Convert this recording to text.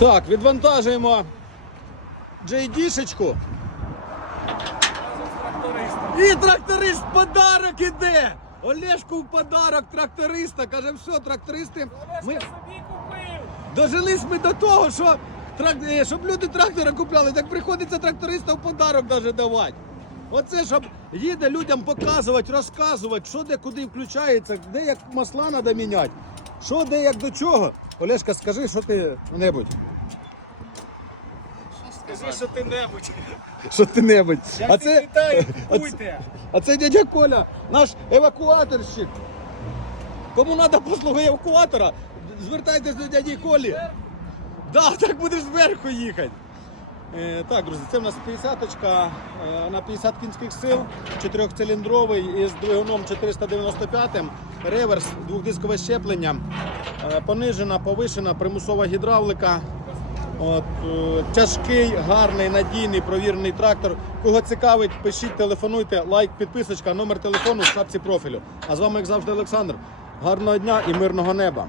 Так, відвантажуємо JD-шечку. І тракторист в подарок іде! Олешку в подарок тракториста. Каже, все, трактористи. Ми... Дожились ми до того, що трак... е, щоб люди трактора купляли, так приходиться тракториста в подарок даже давати. Оце щоб їде людям показувати, розказувати, що де куди включається, де як масла треба міняти, що де як до чого. Олешка, скажи, що ти небудь. Скажи, що ти небудь. Що ти небудь. Як А це, Китай, а це, а це дядя Коля, наш евакуаторщик. Кому треба послуги евакуатора, звертайтесь до дяді Колі. Да, так будеш зверху їхати. Е, так, друзі, це в нас 50-очка е, на 50 кінських сил, чотирьохциліндровий із двигуном 495, реверс, двохдискове щеплення, е, понижена, повишена, примусова гідравлика. От, е, тяжкий, гарний, надійний, провірений трактор. Кого цікавить, пишіть, телефонуйте, лайк, підписочка, номер телефону в шапці профілю. А з вами, як завжди, Олександр. Гарного дня і мирного неба.